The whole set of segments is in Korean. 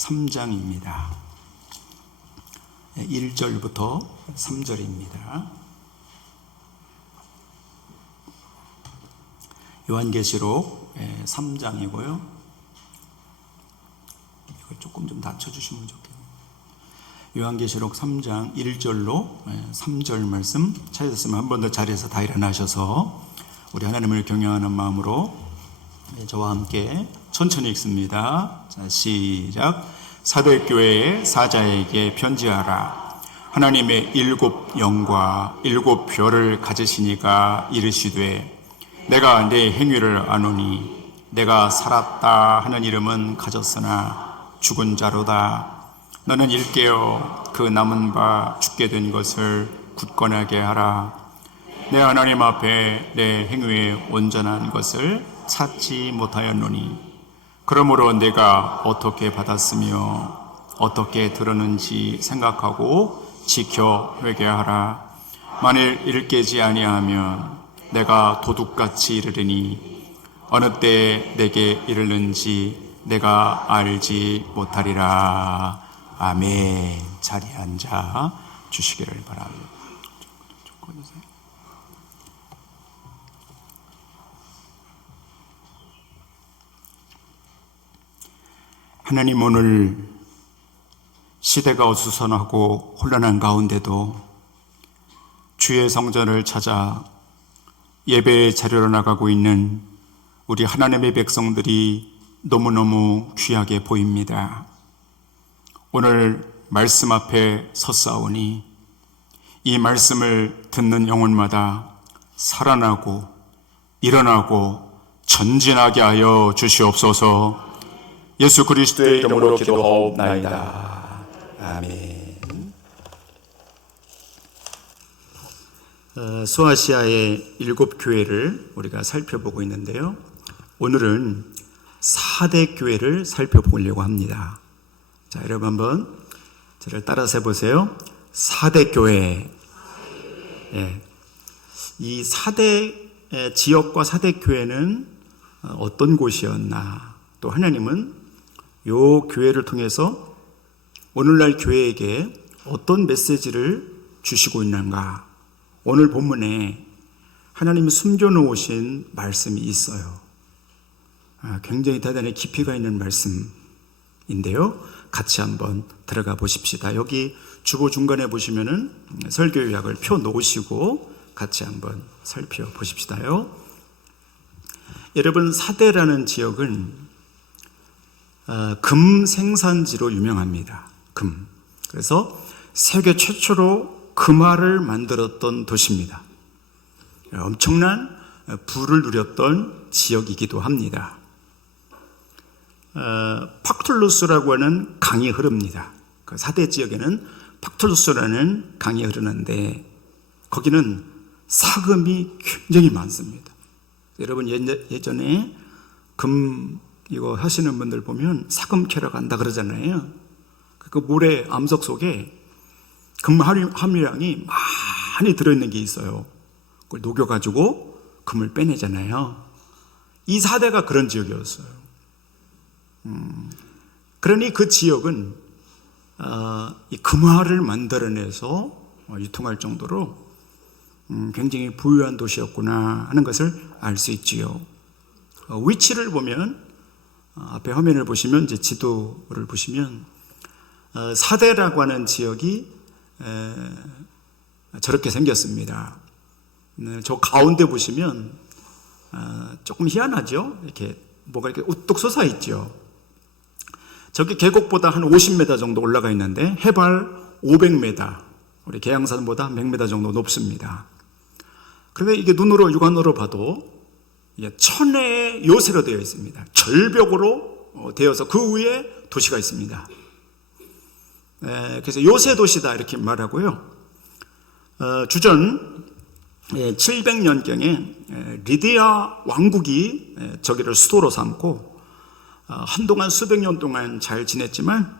3장입니다. 1절부터 3절입니다. 요한계시록 3장이고요. 이걸 조금 좀 낮춰주시면 좋겠네요. 요한계시록 3장 1절로 3절 말씀 찾으셨으면 한 번 더 자리에서 다 일어나셔서 우리 하나님을 경외하는 마음으로 저와 함께 천천히 읽습니다. 자, 시작. 사도교회의 사자에게 편지하라. 하나님의 7 영과 7 별을 가지시니가 이르시되 내가 내 행위를 아노니 내가 살았다 하는 이름은 가졌으나 죽은 자로다. 너는 일깨어 그 남은 바 죽게 된 것을 굳건하게 하라. 내 하나님 앞에 내 행위에 온전한 것을 찾지 못하였노니 그러므로 내가 어떻게 받았으며 어떻게 들었는지 생각하고 지켜 회개하라. 만일 일깨지 아니하면 내가 도둑같이 이르리니 어느 때 내게 이르는지 내가 알지 못하리라. 아멘. 자리에 앉아 주시기를 바랍니다. 하나님, 오늘 시대가 어수선하고 혼란한 가운데도 주의 성전을 찾아 예배의 자리로 나가고 있는 우리 하나님의 백성들이 너무너무 귀하게 보입니다. 오늘 말씀 앞에 섰사오니 이 말씀을 듣는 영혼마다 살아나고 일어나고 전진하게 하여 주시옵소서. 예수 그리스도의 이름으로 기도하옵나이다. 아멘. 소아시아의 7 교회를 우리가 살펴보고 있는데요. 오늘은 4대 교회를 살펴보려고 합니다. 자, 여러분 한번 저를 따라서 해보세요. 4대 교회. 예. 이 4대 지역과 4대 교회는 어떤 곳이었나? 또 하나님은 이 교회를 통해서 오늘날 교회에게 어떤 메시지를 주시고 있는가? 오늘 본문에 하나님이 숨겨놓으신 말씀이 있어요. 굉장히 대단히 깊이가 있는 말씀인데요. 같이 한번 들어가 보십시다. 여기 주보 중간에 보시면은 설교 요약을 펴 놓으시고 같이 한번 살펴보십시다요. 여러분, 사대라는 지역은 금 생산지로 유명합니다. 금. 그래서 세계 최초로 금화를 만들었던 도시입니다. 엄청난 부를 누렸던 지역이기도 합니다. 팍툴루스라고 하는 강이 흐릅니다. 그 4대 지역에는 팍툴루스라는 강이 흐르는데 거기는 사금이 굉장히 많습니다. 여러분 예전에 금 이거 하시는 분들 보면 사금 캐러 간다 그러잖아요. 그 물의 암석 속에 금 함유량이 많이 들어있는 게 있어요. 그걸 녹여가지고 금을 빼내잖아요. 이 4대가 그런 지역이었어요. 그러니 그 지역은 이 금화를 만들어내서 유통할 정도로 굉장히 부유한 도시였구나 하는 것을 알 수 있지요. 위치를 보면 앞에 화면을 보시면 이제 지도를 보시면 사대라고 하는 지역이 저렇게 생겼습니다. 저 가운데 보시면 조금 희한하죠. 이렇게 뭐가 이렇게 우뚝 솟아 있죠. 저기 계곡보다 한 50m 정도 올라가 있는데 해발 500m, 우리 계양산보다 100m 정도 높습니다. 그런데 이게 눈으로 육안으로 봐도 천혜의 요새로 되어 있습니다. 절벽으로 되어서 그 위에 도시가 있습니다. 그래서 요새 도시다 이렇게 말하고요. 주전 700년경에 리디아 왕국이 저기를 수도로 삼고 한동안 수백 년 동안 잘 지냈지만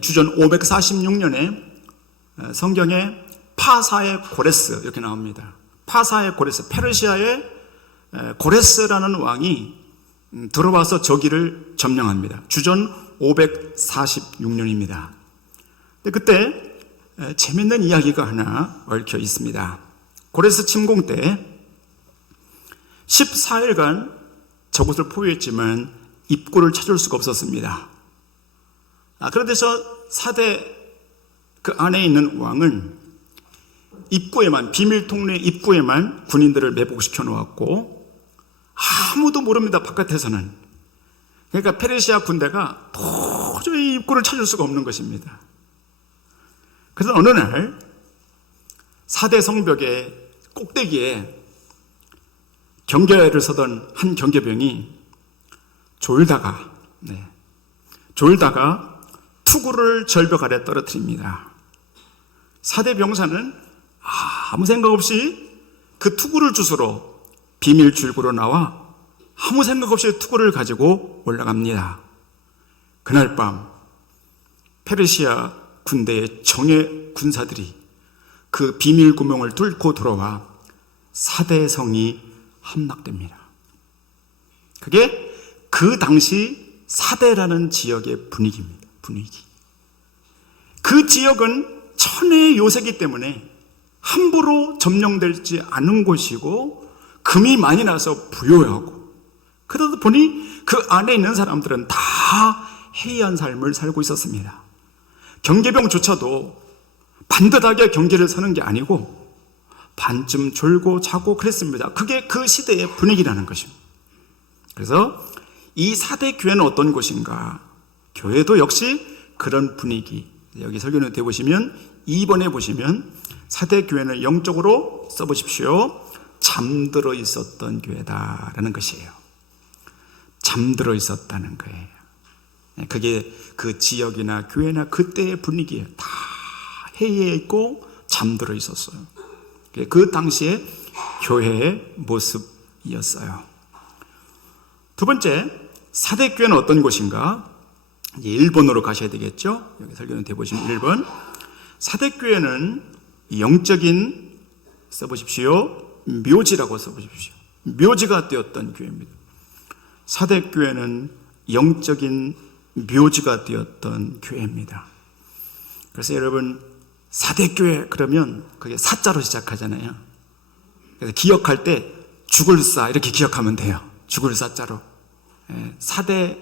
주전 546년에 성경에 파사의 고레스 이렇게 나옵니다. 파사의 고레스, 페르시아의 고레스라는 왕이 들어와서 저기를 점령합니다. 주전 1546년입니다. 그때 재밌는 이야기가 하나 얽혀 있습니다. 고레스 침공 때 14일간 저곳을 포위했지만 입구를 찾을 수가 없었습니다. 그런데서 사대 그 안에 있는 왕은 입구에만, 비밀 통로의 입구에만 군인들을 매복시켜 놓았고 아무도 모릅니다. 바깥에서는. 그러니까 페르시아 군대가 도저히 입구를 찾을 수가 없는 것입니다. 그래서 어느 날 사대 성벽의 꼭대기에 경계를 서던 한 경계병이 졸다가 투구를 절벽 아래 떨어뜨립니다. 사대 병사는 아무 생각 없이 그 투구를 주스러 비밀 출구로 나와 아무 생각 없이 투구를 가지고 올라갑니다. 그날 밤 페르시아 군대의 정예 군사들이 그 비밀 구멍을 뚫고 들어와 사대성이 함락됩니다. 그게 그 당시 사대라는 지역의 분위기입니다. 분위기. 그 지역은 천혜의 요새이기 때문에 함부로 점령되지 않은 곳이고 금이 많이 나서 부유하고, 그러다 보니 그 안에 있는 사람들은 다 해이한 삶을 살고 있었습니다. 경계병조차도 반듯하게 경계를 서는 게 아니고 반쯤 졸고 자고 그랬습니다. 그게 그 시대의 분위기라는 것입니다. 그래서 이 사대 교회는 어떤 곳인가? 교회도 역시 그런 분위기. 여기 설교노트에 보시면 2번에 보시면 사대 교회는 영적으로 써보십시오. 잠들어 있었던 교회다라는 것이에요. 잠들어 있었다는 거예요. 그게 그 지역이나 교회나 그때의 분위기에 다 해이해 있고 잠들어 있었어요. 그 당시에 교회의 모습이었어요. 두 번째, 사대교회는 어떤 곳인가? 이제 1번으로 가셔야 되겠죠? 여기 설교는 보시면 1번. 사대교회는 영적인, 써보십시오, 묘지라고 써보십시오. 묘지가 되었던 교회입니다. 사대교회는 영적인 묘지가 되었던 교회입니다. 그래서 여러분, 사대교회 그러면 그게 사자로 시작하잖아요. 그래서 기억할 때 죽을 사 이렇게 기억하면 돼요. 죽을 사자로. 사대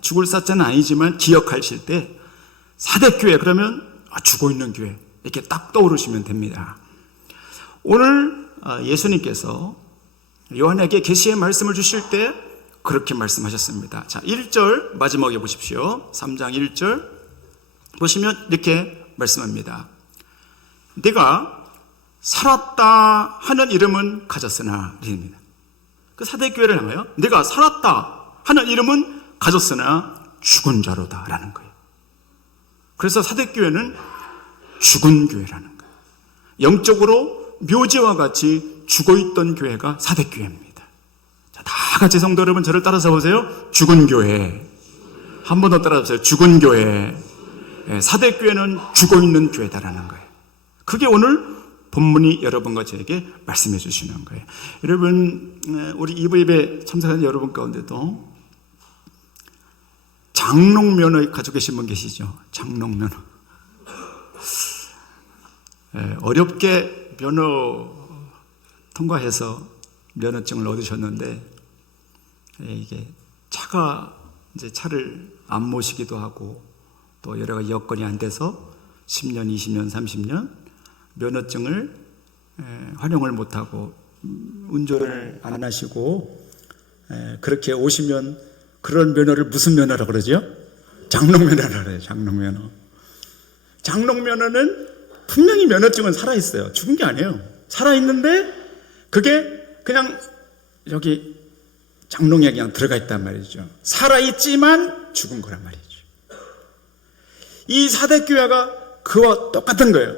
죽을 사자는 아니지만 기억하실 때 사대교회 그러면 죽어 있는 교회 이렇게 딱 떠오르시면 됩니다. 오늘 예수님께서 요한에게 계시의 말씀을 주실 때 그렇게 말씀하셨습니다. 자, 1절 마지막에 보십시오. 3장 1절 보시면 이렇게 말씀합니다. 네가 살았다 하는 이름은 가졌으나, 입니다. 그 사대교회를 향하여 네가 살았다 하는 이름은 가졌으나 죽은 자로다 라는 거예요. 그래서 사대교회는 죽은 교회라는 거예요. 영적으로 묘지와 같이 죽어있던 교회가 사대교회입니다. 자, 다 같이 성도 여러분 저를 따라서 보세요. 죽은 교회. 한 번 더 따라서 보세요. 죽은 교회. 사대교회는 죽어있는 교회다라는 거예요. 그게 오늘 본문이 여러분과 저에게 말씀해 주시는 거예요. 여러분, 우리 이브예배 참석하는 여러분 가운데도 장롱면허 가지고 계신 분 계시죠? 장롱면허. 어렵게 면허 통과해서 면허증을 얻으셨는데, 이게 이제 차를 안 모시기도 하고 또 여러 가지 여건이 안 돼서 10년, 20년, 30년 면허증을 활용을 못하고 운전을 안 하시고 그렇게 오시면 그런 면허를 무슨 면허라고 그러죠? 장롱면허라고 그래요. 장롱면허. 장롱면허는 분명히 면허증은 살아있어요. 죽은 게 아니에요. 살아있는데 그게 그냥 여기 장롱에 그냥 들어가 있단 말이죠. 살아있지만 죽은 거란 말이죠. 이 사대교회가 그와 똑같은 거예요.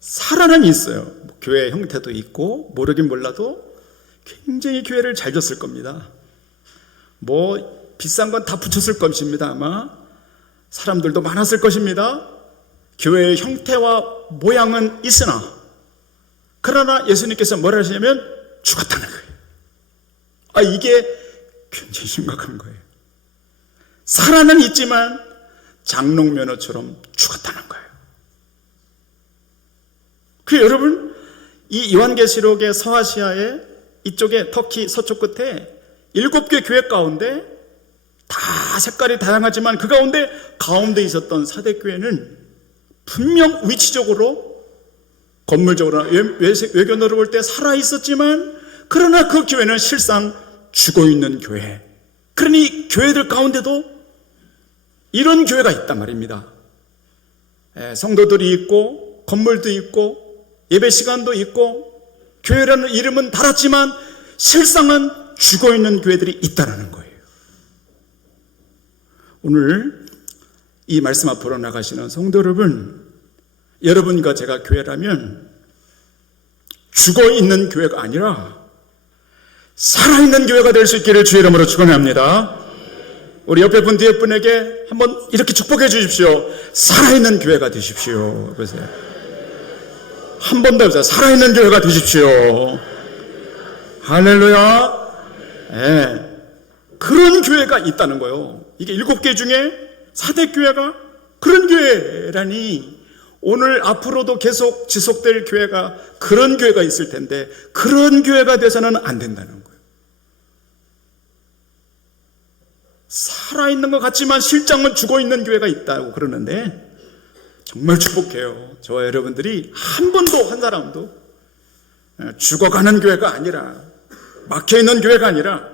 살아는 있어요. 교회 형태도 있고 모르긴 몰라도 굉장히 교회를 잘 줬을 겁니다. 비싼 건 다 붙였을 것입니다. 아마 사람들도 많았을 것입니다. 교회의 형태와 모양은 있으나, 그러나 예수님께서 뭐라 하시냐면 죽었다는 거예요. 이게 굉장히 심각한 거예요. 살아는 있지만 장롱면허처럼 죽었다는 거예요. 그 여러분, 이 요한계시록의 서아시아의 이쪽에 터키 서쪽 끝에 7개 교회 가운데 다 색깔이 다양하지만 그 가운데 있었던 사대교회는 분명 위치적으로 건물적으로 외견으로 볼 때 살아있었지만 그러나 그 교회는 실상 죽어있는 교회. 그러니 교회들 가운데도 이런 교회가 있단 말입니다. 성도들이 있고 건물도 있고 예배 시간도 있고 교회라는 이름은 달았지만 실상은 죽어있는 교회들이 있다는 거예요. 오늘 이 말씀 앞으로 나가시는 성도 여러분, 여러분과 제가 교회라면 죽어있는 교회가 아니라 살아있는 교회가 될 수 있기를 주의 이름으로 축원합니다. 우리 옆에 분 뒤에 분에게 한번 이렇게 축복해 주십시오. 살아있는 교회가 되십시오. 보세요. 한 번 더 해보세요. 살아있는 교회가 되십시오. 할렐루야. 네. 그런 교회가 있다는 거예요. 이게 7개 중에 사대교회가 그런 교회라니, 오늘 앞으로도 계속 지속될 교회가 그런 교회가 있을 텐데 그런 교회가 돼서는 안 된다는 거예요. 살아있는 것 같지만 실상은 죽어있는 교회가 있다고 그러는데 정말 축복해요. 저와 여러분들이 한 사람도 죽어가는 교회가 아니라, 막혀있는 교회가 아니라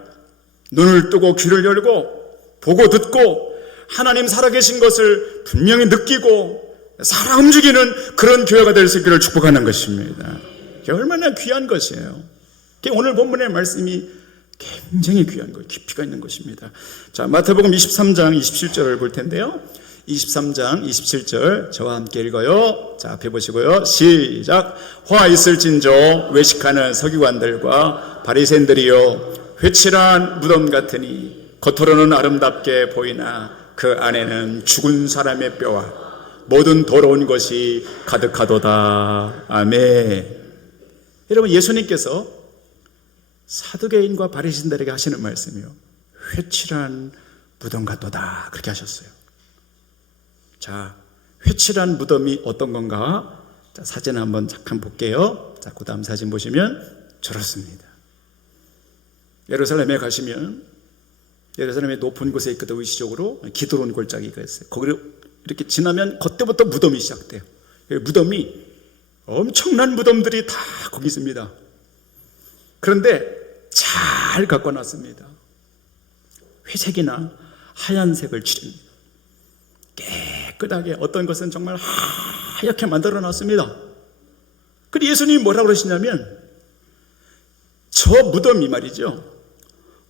눈을 뜨고 귀를 열고 보고 듣고 하나님 살아계신 것을 분명히 느끼고 살아 움직이는 그런 교회가 될 수 있기를 축복하는 것입니다. 이게 얼마나 귀한 것이에요. 오늘 본문의 말씀이 굉장히 귀한 거예요. 깊이가 있는 것입니다. 자, 마태복음 23장 27절을 볼 텐데요. 23장 27절 저와 함께 읽어요. 자, 앞에 보시고요. 시작. 화 있을진저 외식하는 서기관들과 바리새인들이요, 회칠한 무덤 같으니 겉으로는 아름답게 보이나 그 안에는 죽은 사람의 뼈와 모든 더러운 것이 가득하도다. 아멘. 여러분, 예수님께서 사두개인과 바리새인들에게 하시는 말씀이요, 회칠한 무덤 같도다, 그렇게 하셨어요. 자, 회칠한 무덤이 어떤 건가? 자, 사진 한번 잠깐 볼게요. 자, 그 다음 사진 보시면 저렇습니다. 예루살렘에 가시면 예루살렘의 높은 곳에 있거든. 위치적으로 기드론 골짜기가 있어요. 거기를 이렇게 지나면 그때부터 무덤이 시작돼요. 무덤이 엄청난 무덤들이 다 거기 있습니다. 그런데 잘 가꿔놨습니다. 회색이나 하얀색을 칠합니다. 깨끗하게, 어떤 것은 정말 하얗게 만들어놨습니다. 그리고 예수님이 뭐라고 그러시냐면, 저 무덤이 말이죠,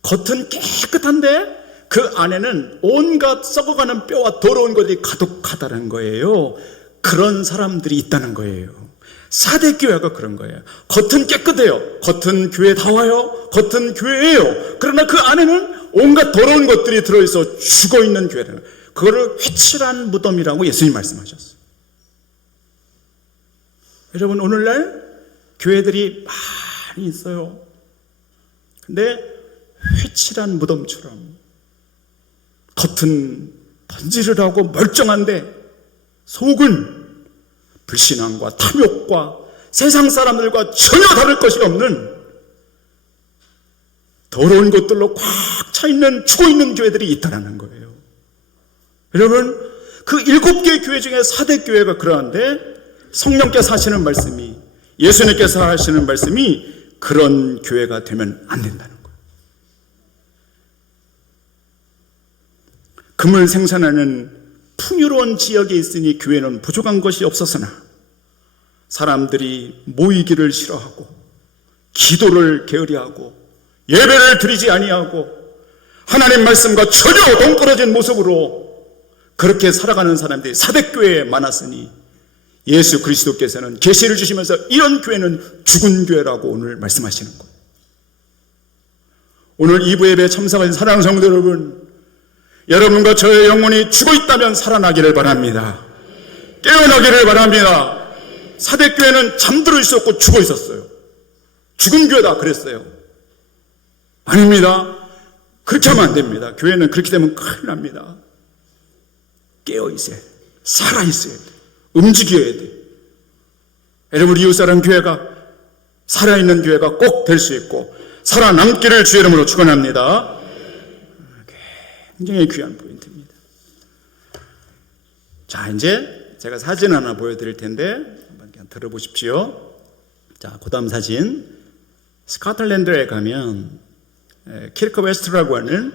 겉은 깨끗한데 그 안에는 온갖 썩어가는 뼈와 더러운 것이 가득하다는 거예요. 그런 사람들이 있다는 거예요. 사대교회가 그런 거예요. 겉은 깨끗해요. 겉은 교회다워요. 겉은 교회예요. 그러나 그 안에는 온갖 더러운 것들이 들어있어 죽어있는 교회라는 거예요. 그거를 회칠한 무덤이라고 예수님이 말씀하셨어요. 여러분, 오늘날 교회들이 많이 있어요. 근데 회칠한 무덤처럼 겉은 번지르르하고 멀쩡한데 속은 불신앙과 탐욕과 세상 사람들과 전혀 다를 것이 없는 더러운 것들로 꽉 차있는 죽어있는 교회들이 있다는 거예요. 여러분, 그 7개의 교회 중에 사대교회가 그러한데 성령께서 하시는 말씀이, 예수님께서 하시는 말씀이 그런 교회가 되면 안 된다는 거예요. 금을 생산하는 풍요로운 지역에 있으니 교회는 부족한 것이 없었으나 사람들이 모이기를 싫어하고 기도를 게으리하고 예배를 드리지 아니하고 하나님 말씀과 전혀 동떨어진 모습으로 그렇게 살아가는 사람들이 사대교회에 많았으니 예수 그리스도께서는 계시를 주시면서 이런 교회는 죽은 교회라고 오늘 말씀하시는 거예요. 오늘 2부 예배에 참석하신 사랑하는 성도 여러분, 여러분과 저의 영혼이 죽어 있다면 살아나기를 바랍니다. 깨어나기를 바랍니다. 사대교회는 잠들어 있었고 죽어 있었어요. 죽은 교회다 그랬어요. 아닙니다. 그렇게 하면 안 됩니다. 교회는 그렇게 되면 큰일 납니다. 깨어 있어야 돼. 살아 있어야 돼. 움직여야 돼. 여러분, 이웃사랑 교회가 살아있는 교회가 꼭 될 수 있고 살아남기를 주의 이름으로 축원합니다. 굉장히 귀한 포인트입니다. 자, 이제 제가 사진 하나 보여드릴 텐데 한번 그냥 들어보십시오. 자, 그 다음 사진. 스코틀랜드에 가면 킬커 웨스트라고 하는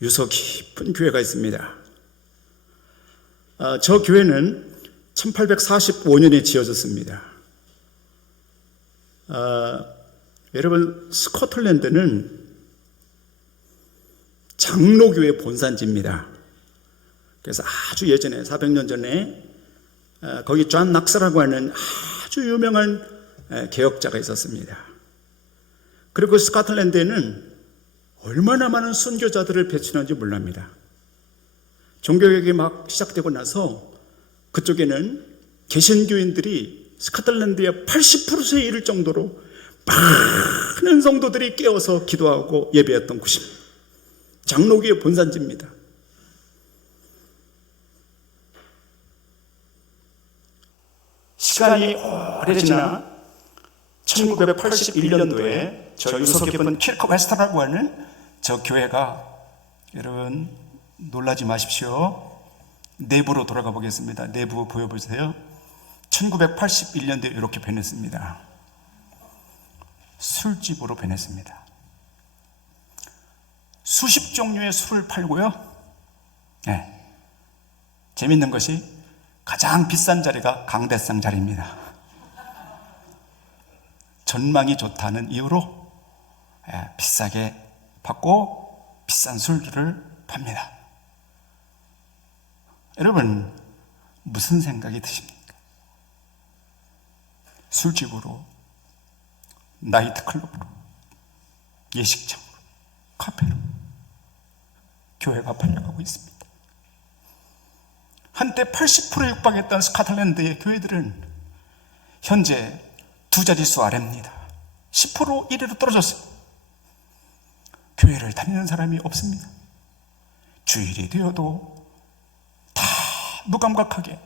유서 깊은 교회가 있습니다. 저 교회는 1845년에 지어졌습니다. 여러분, 스코틀랜드는 장로교의 본산지입니다. 그래서 아주 예전에 400년 전에 거기 존 낙스라고 하는 아주 유명한 개혁자가 있었습니다. 그리고 스코틀랜드에는 얼마나 많은 순교자들을 배출한지 몰랍니다. 종교개혁이 막 시작되고 나서 그쪽에는 개신교인들이 스코틀랜드의 80%에 이를 정도로 많은 성도들이 깨어서 기도하고 예배했던 곳입니다. 장로교의 본산지입니다. 시간이 오래 지나 1981년도에 저 유서 깊은 킬커 웨스트라고 하는 저 교회가, 여러분 놀라지 마십시오. 내부로 돌아가 보겠습니다. 내부 보여보세요. 1981년도에 이렇게 변했습니다. 술집으로 변했습니다. 수십 종류의 술을 팔고요. 네. 재밌는 것이 가장 비싼 자리가 강대상 자리입니다. 전망이 좋다는 이유로 비싸게 받고 비싼 술들을 팝니다. 여러분, 무슨 생각이 드십니까? 술집으로, 나이트클럽으로, 예식장으로, 카페로 교회가 팔려가고 있습니다. 한때 80%에 육박했던 스코틀랜드의 교회들은 현재 두 자릿수 아래입니다. 10% 1위로 떨어졌어요. 교회를 다니는 사람이 없습니다. 주일이 되어도 다 무감각하게.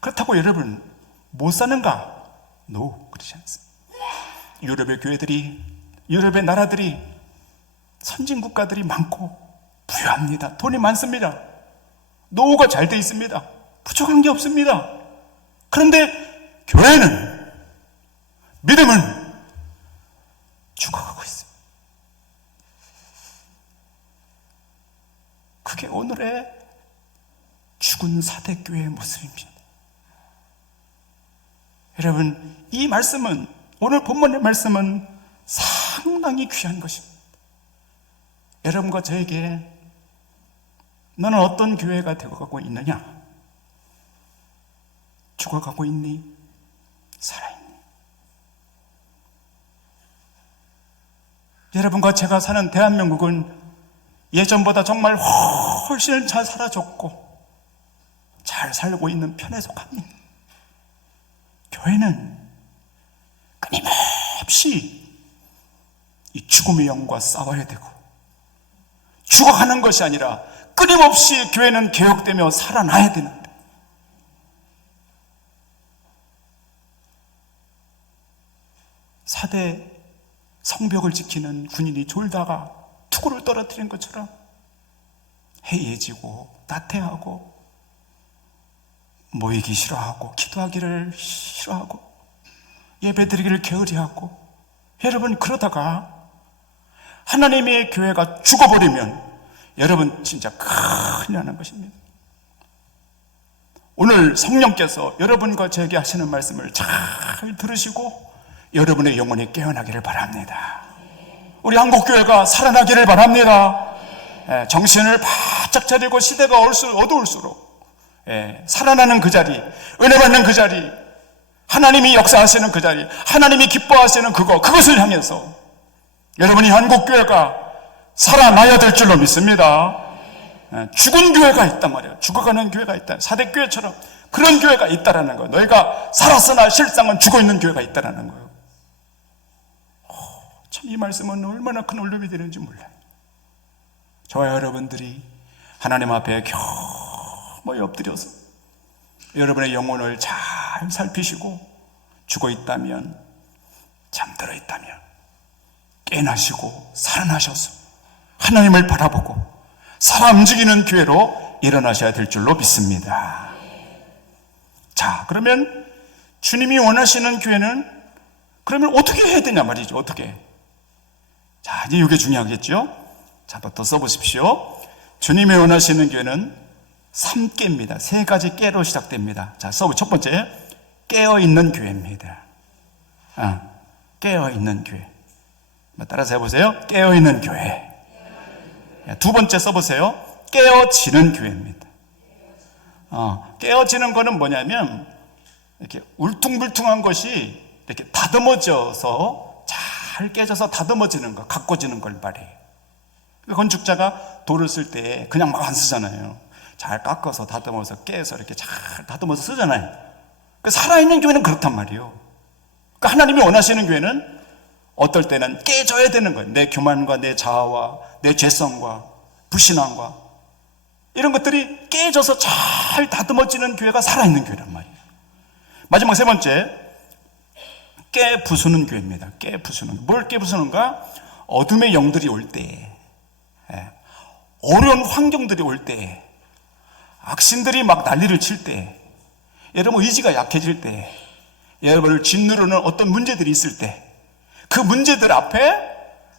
그렇다고 여러분 못 사는가? No, 그렇지 않습니다. 유럽의 교회들이, 유럽의 나라들이, 선진 국가들이 많고 부유합니다. 돈이 많습니다. 노후가 잘 돼 있습니다. 부족한 게 없습니다. 그런데 교회는, 믿음은 죽어가고 있습니다. 그게 오늘의 죽은 사대교회의 모습입니다. 여러분, 이 말씀은, 오늘 본문의 말씀은 상당히 귀한 것입니다. 여러분과 저에게 너는 어떤 교회가 되어가고 있느냐? 죽어가고 있니? 살아있니? 여러분과 제가 사는 대한민국은 예전보다 정말 훨씬 잘 살아졌고 잘 살고 있는 편에 속합니다. 교회는 끊임없이 이 죽음의 영과 싸워야 되고, 죽어가는 것이 아니라 끊임없이 교회는 개혁되며 살아나야 되는데, 사대 성벽을 지키는 군인이 졸다가 투구를 떨어뜨린 것처럼 해이해지고 나태하고 모이기 싫어하고 기도하기를 싫어하고 예배드리기를 게으리하고, 여러분 그러다가 하나님의 교회가 죽어버리면 여러분 진짜 큰일 나는 것입니다. 오늘 성령께서 여러분과 저에게 하시는 말씀을 잘 들으시고 여러분의 영혼이 깨어나기를 바랍니다. 우리 한국교회가 살아나기를 바랍니다. 정신을 바짝 차리고 시대가 어두울수록 살아나는 그 자리, 은혜 받는 그 자리, 하나님이 역사하시는 그 자리, 하나님이 기뻐하시는 그것을 향해서 여러분이 한국교회가 살아나야 될 줄로 믿습니다. 죽은 교회가 있단 말이에요. 죽어가는 교회가 있다. 사대교회처럼 그런 교회가 있다라는 거예요. 너희가 살았으나 실상은 죽어있는 교회가 있다라는 거예요. 참 이 말씀은 얼마나 큰 울림이 되는지 몰라요. 저와 여러분들이 하나님 앞에 겸허히 엎드려서 여러분의 영혼을 잘 살피시고 죽어 있다면, 잠들어 있다면 깨나시고 살아나셔서 하나님을 바라보고 살아 움직이는 교회로 일어나셔야 될 줄로 믿습니다. 자, 그러면 주님이 원하시는 교회는 그러면 어떻게 해야 되냐 말이죠. 어떻게? 자, 이제 이게 중요하겠죠. 자, 더 써보십시오. 주님이 원하시는 교회는 3깨입니다. 3가지 깨로 시작됩니다. 자, 첫 번째, 깨어있는 교회입니다. 깨어있는 교회. 따라서 해보세요. 깨어있는 교회. 두 번째 써보세요. 깨어지는 교회입니다. 깨어지는 거는 뭐냐면 이렇게 울퉁불퉁한 것이 이렇게 다듬어져서 잘 깨져서 다듬어지는 거, 가꿔지는 걸 말해요. 건축자가 돌을 쓸 때 그냥 막 안 쓰잖아요. 잘 깎아서 다듬어서 깨서 이렇게 잘 다듬어서 쓰잖아요. 살아있는 교회는 그렇단 말이에요. 그러니까 하나님이 원하시는 교회는 어떨 때는 깨져야 되는 거예요. 내 교만과 내 자아와 내 죄성과 불신앙과 이런 것들이 깨져서 잘 다듬어지는 교회가 살아있는 교회란 말이에요. 마지막 세 번째, 깨부수는 교회입니다. 깨부수는. 뭘 깨부수는가? 어둠의 영들이 올 때, 어려운 환경들이 올 때, 악신들이 막 난리를 칠 때, 여러분 의지가 약해질 때, 여러분을 짓누르는 어떤 문제들이 있을 때, 그 문제들 앞에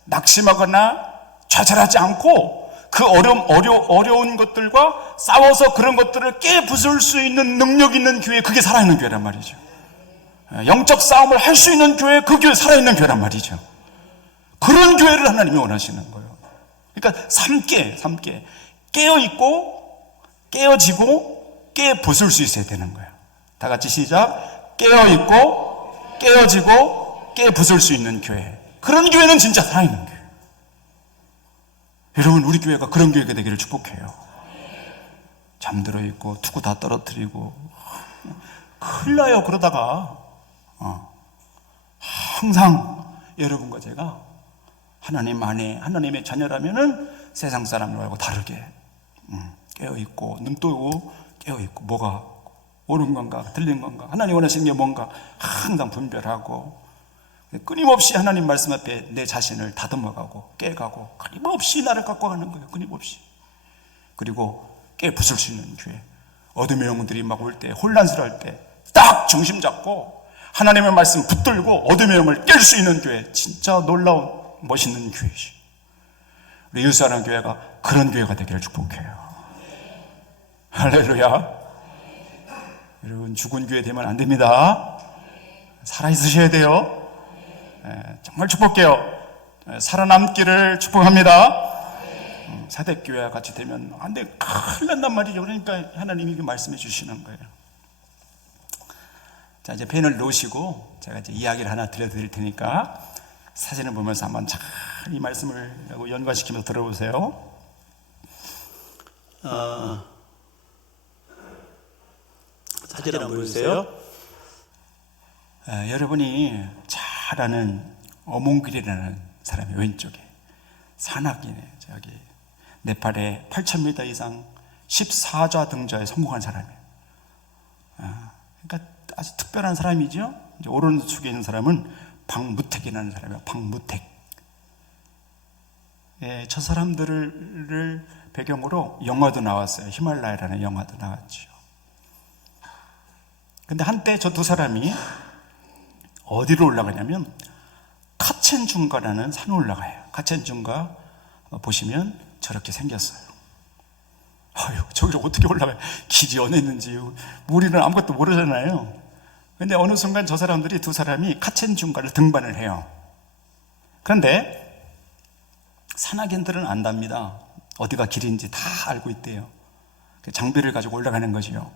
낙심하거나 좌절하지 않고 그 어려운 것들과 싸워서 그런 것들을 깨부술 수 있는 능력 있는 교회, 그게 살아있는 교회란 말이죠. 영적 싸움을 할 수 있는 교회, 그 교회 살아있는 교회란 말이죠. 그런 교회를 하나님이 원하시는 거예요. 그러니까 3깨. 깨어있고 깨어지고 깨부술 수 있어야 되는 거예요. 다 같이 시작. 깨어있고 깨어지고 깨부술 수 있는 교회. 그런 교회는 진짜 살아있는 교회. 여러분, 우리 교회가 그런 교회가 되기를 축복해요. 잠들어 있고 투구 다 떨어뜨리고 큰일 나요. 그러다가 항상 여러분과 제가 하나님 안에 하나님의 자녀라면은 세상 사람들하고 다르게 깨어있고 눈 뜨고 깨어있고 뭐가 옳은 건가 틀린 건가 하나님 원하시는 게 뭔가 항상 분별하고 끊임없이 하나님 말씀 앞에 내 자신을 다듬어가고 깨가고 끊임없이 나를 깎아가는 거예요. 끊임없이. 그리고 깨부술 수 있는 교회. 어둠의 영혼들이 막 올 때, 혼란스러울 때 딱 중심 잡고 하나님의 말씀 붙들고 어둠의 영을 깰 수 있는 교회. 진짜 놀라운 멋있는 교회지. 우리 유수하는 교회가 그런 교회가 되기를 축복해요. 할렐루야. 여러분, 죽은 교회 되면 안 됩니다. 살아있으셔야 돼요. 정말 축복해요. 살아남기를 축복합니다. 사대교회와 같이 되면 안 돼, 큰일 난단 말이죠. 그러니까 하나님이 말씀해 주시는 거예요. 자, 이제 펜을 놓으시고 제가 이제 이야기를 하나 들려드릴 테니까 사진을 보면서 한번 잘 이 말씀을 연관시키면서 들어보세요. 사진 한번 보여주세요. 여러분이 잘 아는 어몽길이라는 사람이 왼쪽에 산악인에 저기 네팔에 8,000m 이상 14좌 등자에 성공한 사람이에요. 그러니까 아주 특별한 사람이죠. 이제 오른쪽에 있는 사람은 박무택이라는 사람이에요. 박무택. 저 사람들을 배경으로 영화도 나왔어요. 히말라야라는 영화도 나왔죠. 근데 한때 저 두 사람이 어디로 올라가냐면 카첸중가라는 산에 올라가요. 카첸중가 보시면 저렇게 생겼어요. 아유, 저기를 어떻게 올라가요? 길이 어디 있는지 우리는 아무것도 모르잖아요. 근데 어느 순간 저 사람들이 두 사람이 카첸중가를 등반을 해요. 그런데 산악인들은 안답니다. 어디가 길인지 다 알고 있대요. 장비를 가지고 올라가는 거지요.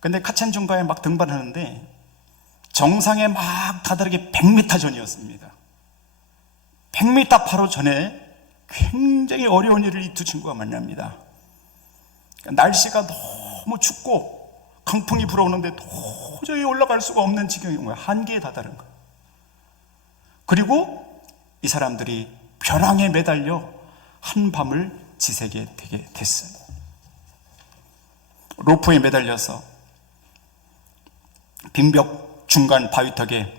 근데 카첸중가에 막 등반하는데 정상에 막 다다르게 100m 전이었습니다. 100m 바로 전에 굉장히 어려운 일을 이 두 친구가 만납니다. 날씨가 너무 춥고 강풍이 불어오는데 도저히 올라갈 수가 없는 지경인 거예요. 한계에 다다른 거예요. 그리고 이 사람들이 벼랑에 매달려 한 밤을 지새게 되게 됐어요. 로프에 매달려서 빙벽 중간 바위턱에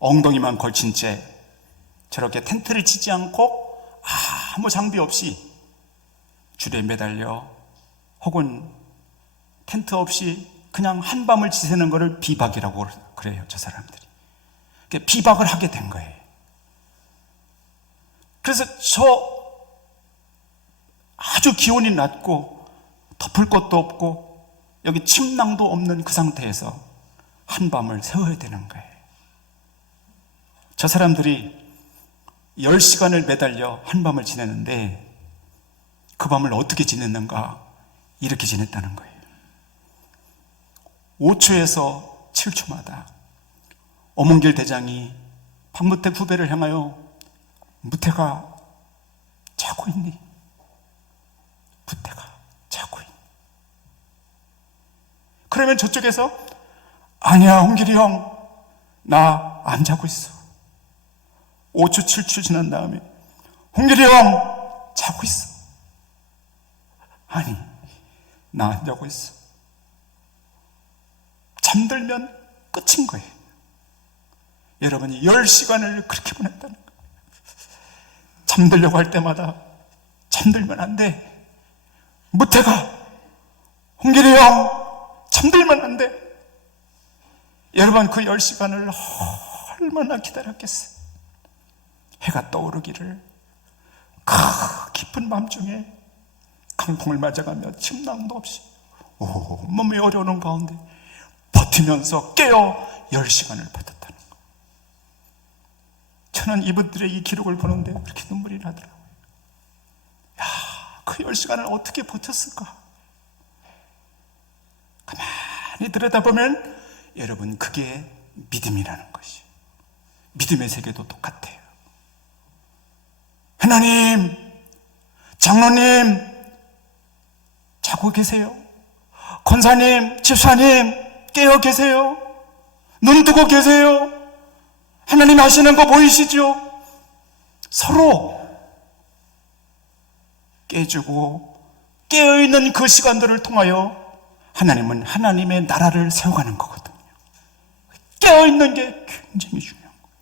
엉덩이만 걸친 채 저렇게 텐트를 치지 않고 아무 장비 없이 줄에 매달려 혹은 텐트 없이 그냥 한밤을 지새는 것을 비박이라고 그래요, 저 사람들이. 비박을 하게 된 거예요. 그래서 저 아주 기온이 낮고 덮을 것도 없고 여기 침낭도 없는 그 상태에서 한밤을 새워야 되는 거예요. 저 사람들이 10시간을 매달려 한밤을 지냈는데 그 밤을 어떻게 지냈는가? 이렇게 지냈다는 거예요. 5초에서 7초마다 어문길 대장이 박무태 후배를 향하여 무태가 자고 있니? 무태가 자고 있니? 그러면 저쪽에서 아니야 홍길이 형 나 안 자고 있어. 5초 7초 지난 다음에 홍길이 형 자고 있어. 아니 나 안 자고 있어. 잠들면 끝인 거예요. 여러분이 10시간을 그렇게 보냈다는 거예요. 잠들려고 할 때마다 잠들면 안 돼. 무태가 홍길이 형 잠들면 안 돼. 여러분 그 10시간을 얼마나 기다렸겠어요. 해가 떠오르기를 그 깊은 밤중에 강풍을 맞아가며 침낭도 없이 온몸이 어려우는 가운데 버티면서 깨어 10시간을 버텼다는 거. 저는 이분들의 이 기록을 보는데 그렇게 눈물이 나더라고요. 야, 그 10시간을 어떻게 버텼을까? 가만히 들여다보면 여러분 그게 믿음이라는 것이요. 믿음의 세계도 똑같아요. 하나님, 장로님 자고 계세요. 권사님, 집사님 깨어 계세요. 눈 뜨고 계세요. 하나님 하시는 거 보이시죠? 서로 깨주고 깨어있는 그 시간들을 통하여 하나님은 하나님의 나라를 세워가는 거거든요. 깨어있는 게 굉장히 중요한 거예요.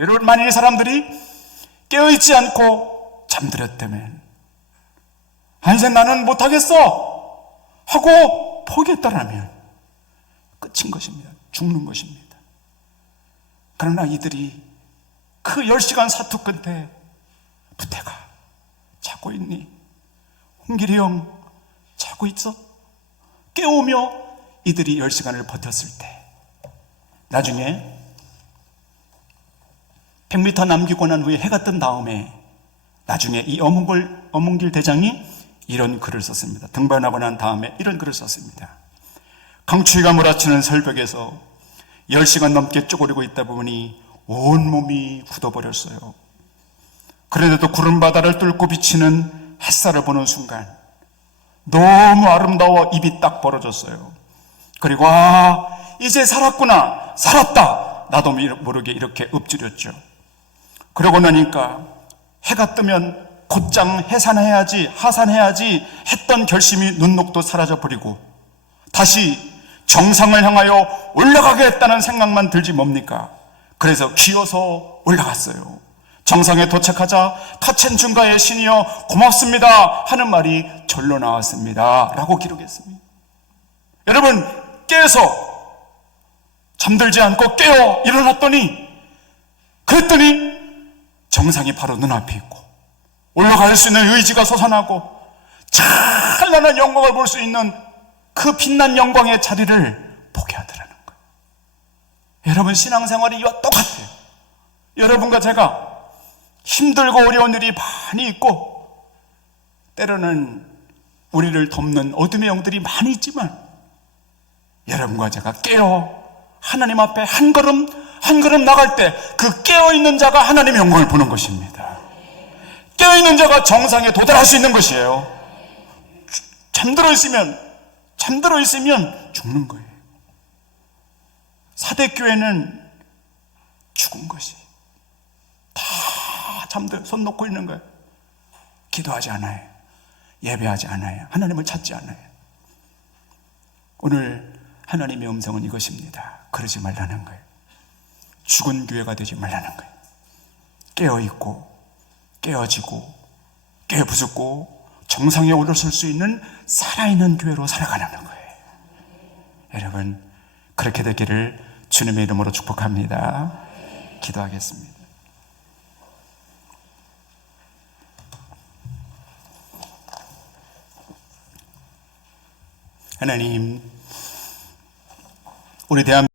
여러분 만일 사람들이 깨어있지 않고 잠들었다면 이제 나는 못하겠어 하고 포기했다라면 끝인 것입니다. 죽는 것입니다. 그러나 이들이 그 10시간 사투 끝에 부태가 자고 있니? 홍길이 형 자고 있어? 깨우며 이들이 10시간을 버텼을 때 나중에 100m 남기고 난 후에 해가 뜬 다음에 나중에 이 어문길 대장이 이런 글을 썼습니다. 등반하고 난 다음에 이런 글을 썼습니다. 강추위가 몰아치는 설벽에서 10시간 넘게 쪼그리고 있다 보니 온몸이 굳어버렸어요. 그런데도 구름바다를 뚫고 비치는 햇살을 보는 순간 너무 아름다워 입이 딱 벌어졌어요. 그리고 이제 살았구나, 살았다, 나도 모르게 이렇게 읊조렸죠. 그러고 나니까 해가 뜨면 곧장 해산해야지, 하산해야지 했던 결심이 눈녹도 사라져버리고 다시 정상을 향하여 올라가겠다는 생각만 들지 뭡니까? 그래서 기어서 올라갔어요. 정상에 도착하자 카첸 중가의 신이여 고맙습니다 하는 말이 절로 나왔습니다 라고 기록했습니다. 여러분 깨서 잠들지 않고 깨어 일어났더니 그랬더니 정상이 바로 눈앞에 있고 올라갈 수 있는 의지가 솟아나고 찬란한 영광을 볼 수 있는 그 빛난 영광의 자리를 보게 하더라는 거예요. 여러분 신앙생활이 이와 똑같아요. 여러분과 제가 힘들고 어려운 일이 많이 있고 때로는 우리를 덮는 어둠의 영들이 많이 있지만 여러분과 제가 깨어 하나님 앞에 한 걸음 한 걸음 나갈 때 그 깨어있는 자가 하나님의 영광을 보는 것입니다. 깨어있는 자가 정상에 도달할 수 있는 것이에요. 잠들어 있으면 죽는 거예요. 사대교회는 죽은 것이 다 손 놓고 있는 거예요. 기도하지 않아요. 예배하지 않아요. 하나님을 찾지 않아요. 오늘 하나님의 음성은 이것입니다. 그러지 말라는 거예요. 죽은 교회가 되지 말라는 거예요. 깨어있고 깨어지고 깨부수고 정상에 올라설 수 있는 살아있는 교회로 살아가는 거예요. 여러분, 그렇게 되기를 주님의 이름으로 축복합니다. 기도하겠습니다. 하나님, 우리 대한민국